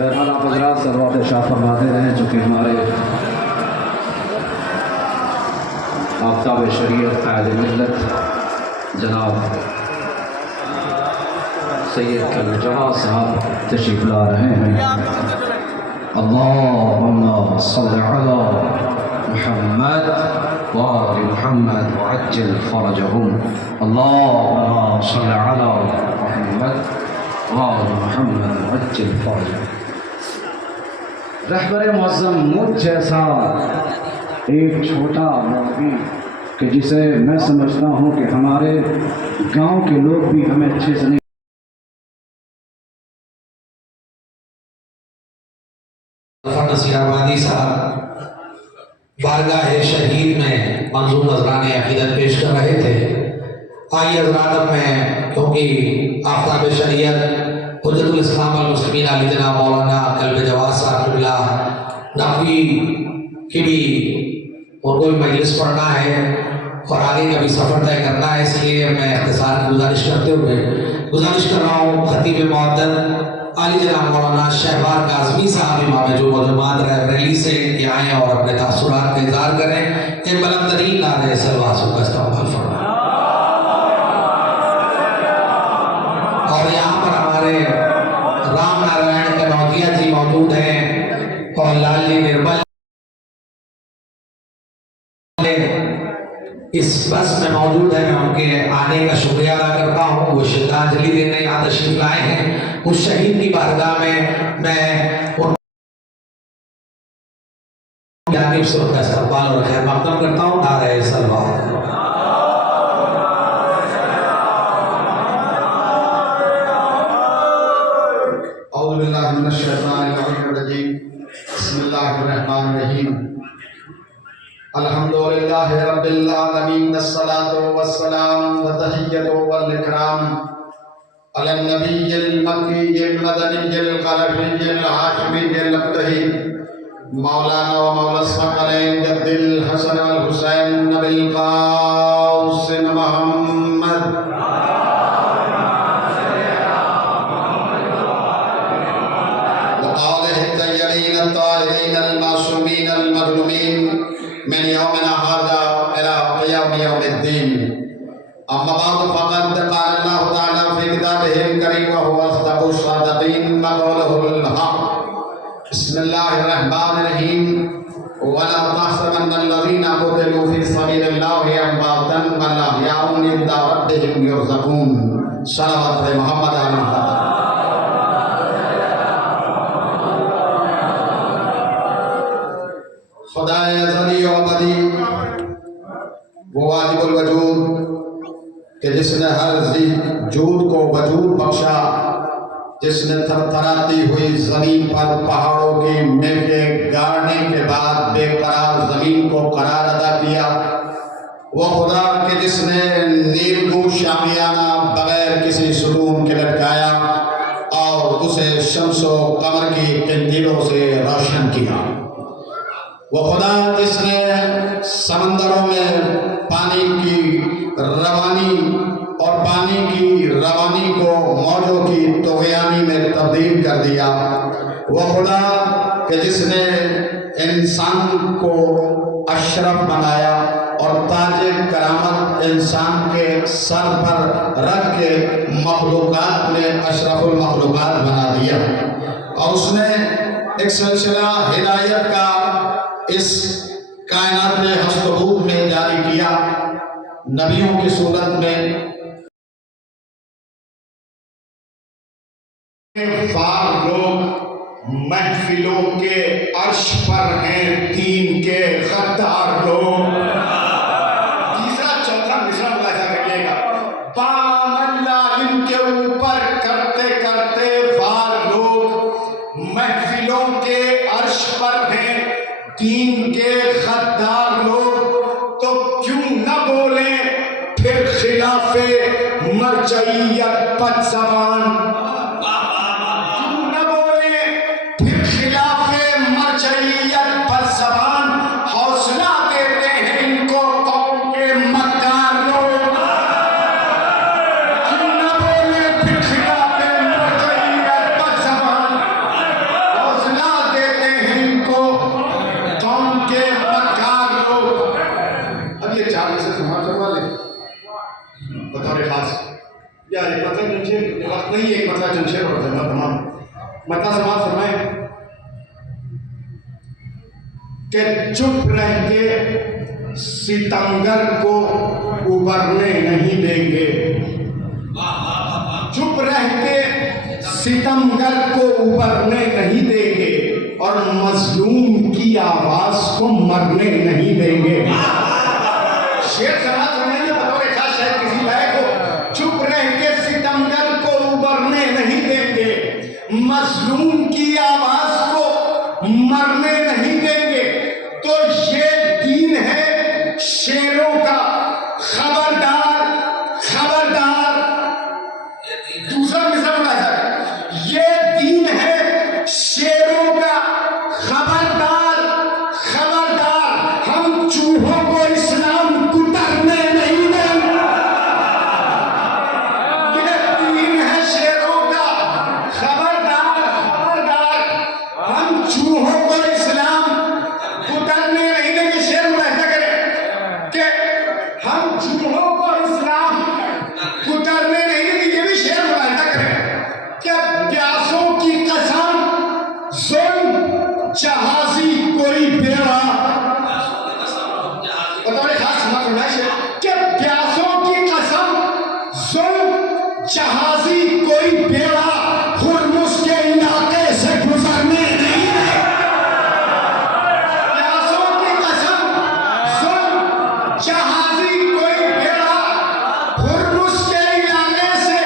बहरहाल आप हजरात सलवात शाह फरमाते रहें, चूँकि हमारे आफ्ताब शरीयत कायद मिल्लत जनाब सैयद कलजहाँ साहब तशरीफ ला रहे हैं। अल्लाहुम्मा सल्लि अला मुहम्मद व आलि मुहम्मद वअज्जिल फरजहुम। अल्लाहुम्मा सल्लि अला मुहम्मद व आलि मुहम्मद वअज्जिल फरजहुम। रहबर मुअज़्ज़म मुझ जैसा एक छोटा मौलवी कि जिसे मैं समझता हूँ कि हमारे गांव के लोग भी हमें अच्छे से नहीं नसीराबादी साहब बारगाह शहीद में मंजूर नजराने अकीदत पेश कर रहे थे। आइए हज़रात, अब मैं क्योंकि आफ्ताब शरीयत हुज्जतुल इस्लाम वल मुस्लिमीन अली जनाब मौलाना कल्ब जवाद साहब क़िबला नक़वी की भी उनको भी मजलिस पढ़ना है और आगे का भी सफ़र तय करना है, इसलिए मैं इख्तिसार की गुजारिश करते हुए गुजारिश कर रहा हूँ खतीब मुअद्दल आली जनाब मौलाना शहबाज काज़मी साहब इमाम जो मौजूद रैली से कि आएँ और अपने तासुरात का इज़हार करें। एक बुलंद तरीन नारे सलवात का इस्तेमाल फरमाएं। और यहाँ पर हमारे राम नारायण कनौजिया जी मौजूद हैं और लाली निर्मल इस बस में मौजूद है। मैं उनके आने का शुक्रिया अदा करता हूँ। वो श्रद्धांजलि देने यहाँ तशरीफ लाए हैं। उस शहीद की बारगाह में मैं जानिब से उनका इस्तकबाल और खैर मक़दम करता हूँ। नारे सलवात। औज़ु बिल्लाहि मिनश शैतानिर रजीम। बिस्मिल्लाहिर रहमानिर रहीम। अल्हम्दुलिल्लाहि रब्बिल आलमीन। अस्सलातु वस्सलाम व तहिय्यतु वल इकराम अला नबिय्यिल मक्किय्यिल मदनिय्यिल क़लबिय्यिल हाशिमिय्यिल अब्दही मौलाना व मौला सकलैन जद्दिल हसन वल हुसैन नबिल क़ासिम मुहम्मद वआलिहि तय्यबीन अत्ताहिरीन अल-मासूमीन अल-मज़लूमीन मिन यौमिना हाज़ा इला क़ियाम यौमिद्दीन। अम्मा बाद फ़क़द क़ाला अल्लाहु तआला फ़ी किताबिहिल करीम व हुवा अस्दक़ुस सादिक़ीन व क़ौलुहुल हक़। बिस्मिल्लाहिर रहमानिर रहीम। वला तहसबन्न अल्लज़ीना क़ुतिलू फ़ी सबीलिल्लाहि अम्वातन बल अहयाउन इंदा रब्बिहिम युरज़क़ून। सल्लल्लाहु अलैहि मुहम्मद अलैहि खुदाए अज़ली व अबदी वो वाजिबुल वजूद कि जिसने हर जूद को वजूद बख्शा, जिसने थरथराती हुई ज़मीन पर पहाड़ों की मेवे गाड़ने के बाद बेकरार ज़मीन को करार अदा किया। वो खुदा कि जिसने नीलगू शामियाना बगैर किसी सुकून के लटकाया और उसे शम्सो कमर की कंदीलों से रोशन किया। वो खुदा जिसने समंदरों में पानी की रवानी और पानी की रवानी को मौजों की तोग़यानी में तब्दील कर दिया। वो खुदा कि जिसने इंसान को अशरफ बनाया और ताजे करामत इंसान के सर पर रख के मखलूक़ात में अशरफुल मखलूक़ात बना दिया। और उसने एक सिलसिला हिदायत का इस कायनात हस्तबूत में जारी किया, नबियों की सूरत में। फार लोग महफिलों के अर्श पर हैं, दीन के गद्दार लोग। तीसरा चौथा मिसरा मुलाहिजा करिएगा। बामल्ला इनके ऊपर करते करते फार लोग महफिलों के अर्श पर हैं, दीन के गद्दार लोग। तो क्यों न बोले फिर खिलाफे मरजइयत बदज़बान। क्यों न बोले फिर खिलाफे मरजइयत बदज़बान। हौसला देते हैं इनको कौम के मक्कार लोग। क्यों न बोले फिर खिलाफे मरजइयत बदज़बान। بطور خاص یا ایک مطلب جنشیر وقت نہیں ایک مطلب جنشیر اور تمام مطلب سماعت فرمائیں کہ چپ رہ کے ستمگر کو ابھرنے نہیں دیں گے، چپ رہ کے ستمگر کو ابھرنے نہیں دیں گے اور مظلوم کی آواز کو مرنے نہیں دیں گے۔ شیر سماعت فرمائیں گے بطور خاص شاید کسی لائق کو، چپ رہ کے ستمگر کو ابھرنے نہیں دیں گے، مظلوم کی آواز کو مرنے نہیں دیں گے۔ تو یہ دین ہے شیروں کا، خبردار خبردار۔ دوسرا مثال بتا ہے، یہ دین ہے شیروں کا، خبردار خبردار، ہم چوہوں کو اسلام کترنے نہیں دیں گے۔ یہ دین ہے شیروں کا، خبردار خبردار، ہم چوہوں کو اسلام کترنے نہیں دیں گے۔ شیر ملاحظہ کریں کہ ہم چوہوں کو اسلام کترنے نہیں دیں گے۔ یہ بھی شیر ملاحظہ کریں کہ پیاسوں کی قسم ظلم جہازی کوئی بیڑا، بطور خاص سماعت فرمائش ہے کہ پیاسوں کی قسم ظلم جہازی کوئی بیڑا ہرمز کے علاقے سے گزرنے نہیں دے۔ پیاسوں کی قسم ظلم جہازی کوئی بیڑا ہرمز کے علاقے سے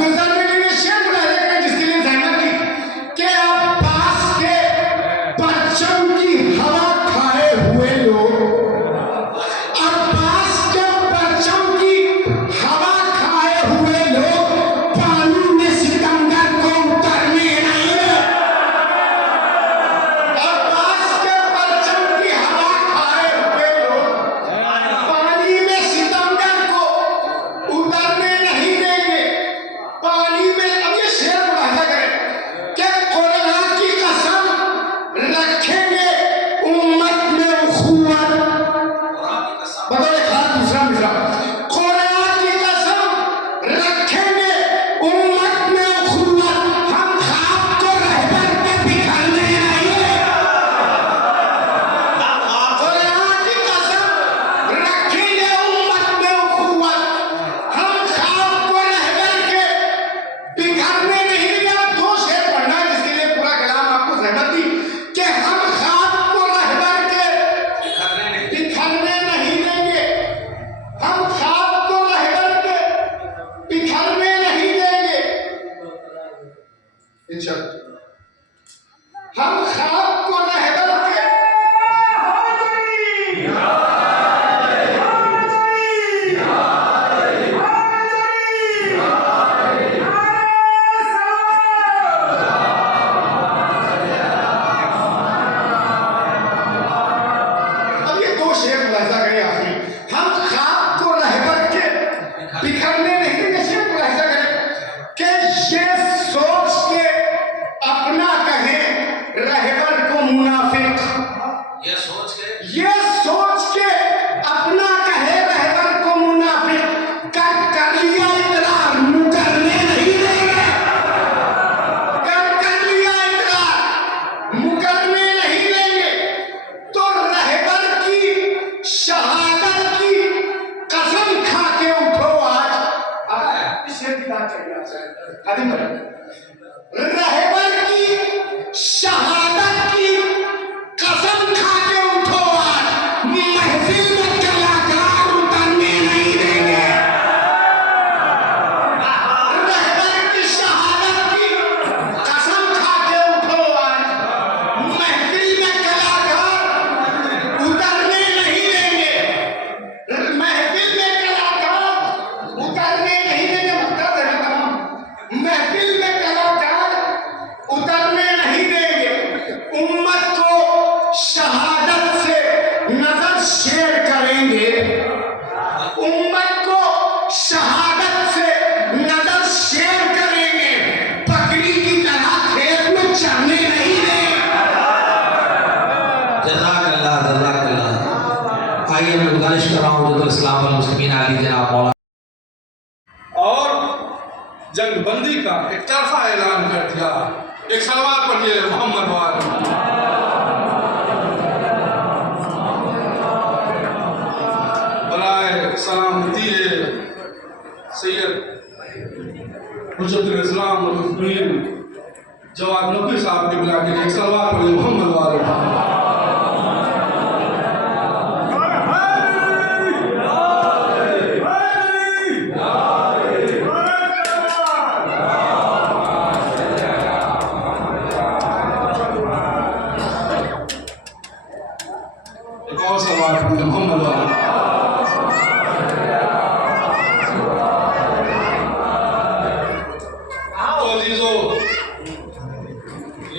گزرنے نہیں دے۔ شیر ملاحظہ کریں جس کے لیے زحمت کی کہ عباس کے پرچم کی ہوا کھائے ہوئے لوگ، عباس کے پرچم کی ہوا کھائے ہوئے لوگ پانی میں ستمگر کو اترنے نہیں دے۔ عباس کے پرچم کی ہوا کھائے ہوئے لوگ پانی میں ستمگر کو اترنے نہیں دیں گے۔ پانی میں، اب یہ شعر ملاحظہ کریں کہ قرآن کی قسم رکھیں گے امت میں اخوت، بطور خاص دوسرا مثال، قرآن کی قسم رکھیں گے امت میں اخوت، ہم خواب کو رہبر کے بکھرنے نہیں دیں گے۔ قرآن کی قسم رکھیں گے امت میں اخوت، ہم خواب کو رہبر کے بکھرنے نہیں دیں گے۔ اب دو شعر پڑھنا ہے جس کے لیے پورا کلام آپ کو زحمت دی کہ ہم خواب کو رہبر کے بکھرنے نہیں دیں گے، ہم خواب کو رہبر کے بکھرنے نہیں دیں گے۔ ہم خواب کو رہبر کے اب یہ دو شعر ملاحظہ کریں آخری، ہم خواب کو رہبر کے بکھرنے نہیں دیں گے۔ شعر ملاحظہ کریں کہ یہ سوچ کے اپنا کہیں رہبر کو منافق، یہ سوچ کے یہ سوچ کے اپنا کہے رہبر کو منافق، کر لیا اقرار مکرنے نہیں دیں گے، کر لیا اقرار مکرنے نہیں دیں گے۔ تو رہبر کی شہادت کی قسم کھا کے اٹھو آج، اسے دیدار چاہیے آپ سے خادم بھائی، رہبر کی شہادت کی قسم کھا کے اٹھو آج، محفل میں کلاکار اترنے نہیں دیں گے۔ رہبر کی شہادت کی قسم کھا کے اٹھو آج، محفل میں کلاکار اترنے نہیں دیں گے۔ محفل میں کلاکار اترنے نہیں دیں گے، مقصد ہے نا تمام، محفل میں کلاکار اترنے نہیں دیں گے۔ امت کو شہادت سے نظر شیر کریں گے، امت کو شہادت سے نظر شیر کریں گے، بکری کی طرح کھیت میں چرنے نہیں دیں گے۔ جزاک اللہ جزاک اللہ۔ آئیے میں گزارش کر رہا ہوں جو اسلام والمسلمین علی جناب مولانا जंग बंदी का एक तरफा ऐलान कर दिया। एक सलवार पढ़िए मोहम्मद वाले। बलाए सलामती है सैयद हुज्जतुल इस्लाम वल मुस्लिमीन जवाद नबी साहब के बुला के एक सलवार पढ़िए मोहम्मद वाले। एक और सलवार पढ़िए मोहम्मद वाले।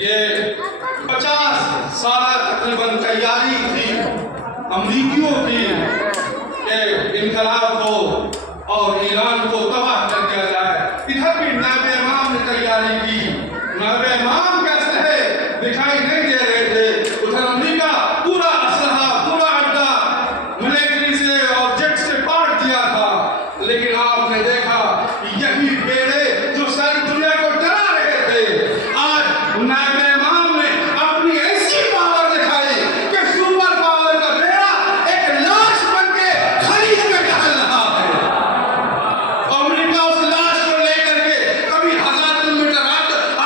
ये 50 साल तकरीबन तैयारी थी अमरीकियों की कि इनकलाब को और ईरान को तबाह कर दिया जाए। इधर भी नायब इमाम ने तैयारी की। नायब इमाम कैसे है दिखाई नहीं दे रहे थे। उधर अमरीका पूरा असलहा पूरा अड्डा मिलिट्री से और जेट से काट दिया था। लेकिन आपने देखा यही बेड़े जो सारी दुनिया को डरा रहे थे, आज नायब इमाम ने अपनी ऐसी पावर दिखाई कि सुपर पावर का बेड़ा एक लाश बन के खलीज में टहल रहा है। अमेरिका उस लाश को लेकर के कभी 1000 किलोमीटर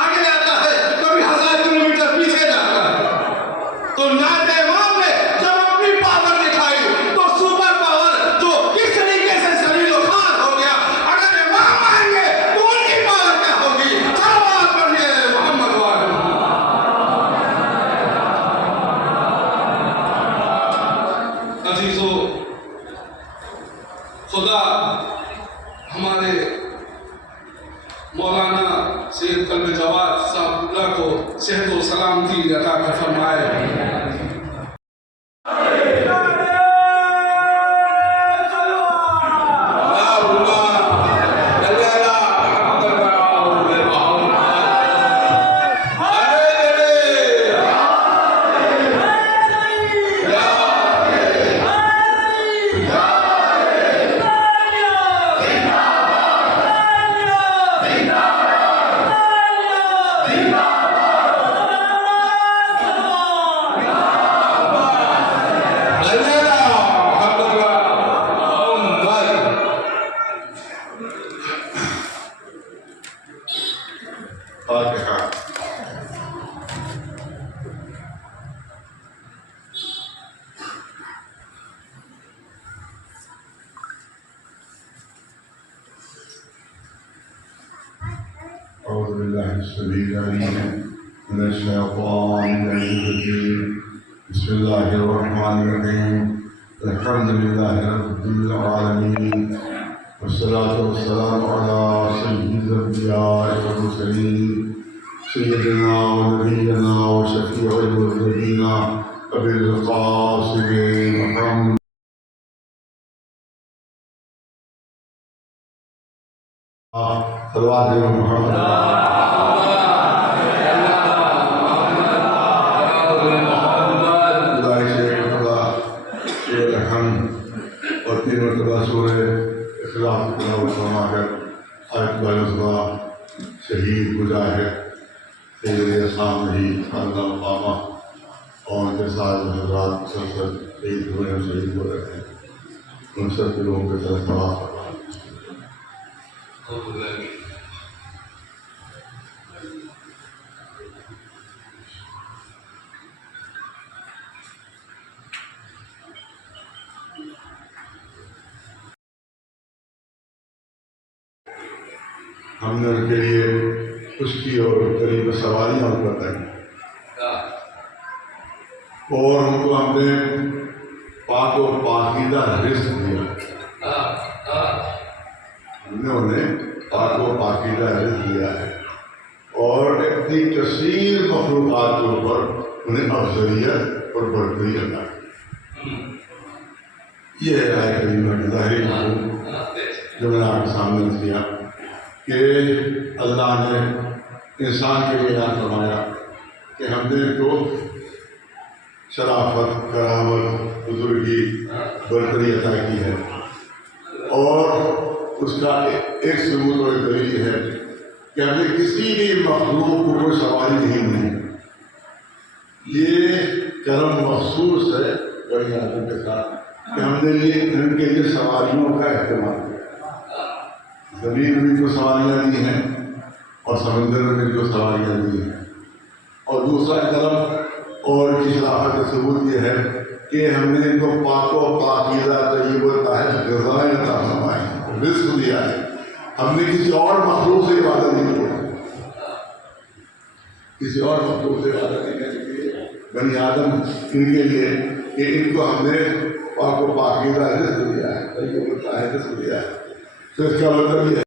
आगे जाता है, कभी 1000 किलोमीटर पीछे जाता है। तो नायब इमाम ने जब अपनी पावर दिखाई तो सुपर पावर जो किस तरीके से जलीलो खान हो गया, अगर इमाम आएंगे तो उनकी पावर क्या होगी। सलवात पढ़िए मोहम्मद वाले। अजीजों, खुदा हमारे मौलाना सैयद कल्बे जवाद साहब को सेहत और सलामती अता कर फरमाए। أعوذ بالله السميع العليم من الشيطان الرجيم. بسم الله الرحمن الرحيم. الحمد لله رب العالمين والصلاة والسلام على سيد الأنبياء والمرسلين سيدنا ونبينا وشفيع المذنبين أبي القاسم محمد صلوات محمد اور 3 مرتبہ سورہ اخلاص تلاوت فرما کر آیت بارہ شہید مجاہد سید اسلام نہیں خالدہ مقامہ اور ان کے ساتھ حضرات مسلسل شہید ہوئے اور شہید ہو رہے ہیں، ان سب کے لوگوں کے طرف تباہ کرنا۔ ہم نے ان کے لیے خشکی اور طریقہ سواریاں بتائیں اور ہم کو ہم نے پاک و پاکیزہ رزق دیا، ہم نے انہیں پاک و پاکیزہ رزق دیا ہے اور اتنی کثیر مخلوقات کے اوپر انہیں افضلیت اور برتری عطا کی۔ یہ ہے آیت کریمہ کا ظاہری مفہوم جو میں نے آپ کے سامنے کیا کہ اللہ نے انسان کے لیے اعلان فرمایا کہ ہم نے تو شرافت، کرامت، بزرگی، برتری عطا کی ہے اور اس کا ایک ثبوت اور دلیل ہے کہ ہم نے کسی بھی مخلوق کو کوئی سواری نہیں ملی. یہ کرم مخصوص ہے بنی آدم کے ساتھ کہ ہم نے ان کے لیے سواریوں کا اہتمام کیا. زمین میں جو سواریاں دی ہیں اور سمندر میں جو سواریاں دی ہیں. اور دوسرا کرم اور کی شرافت کا ثبوت یہ ہے کہ ہم نے ان کو پاک و پاکیزہ طیب و طاہر غذائیں عطا فرمائی، رزق دیا ہے. ہم نے کسی اور مخلوق سے عبادت نہیں کی، کسی اور مخلوق سے عبادت نہیں کی. بنی آدم ان کے لیے کہ ان کو ہم نے پاک و پاکیزہ رزق دیا ہے، طیب و طاہر رزق دیا ہے. تو اس کا مطلب یہ ہے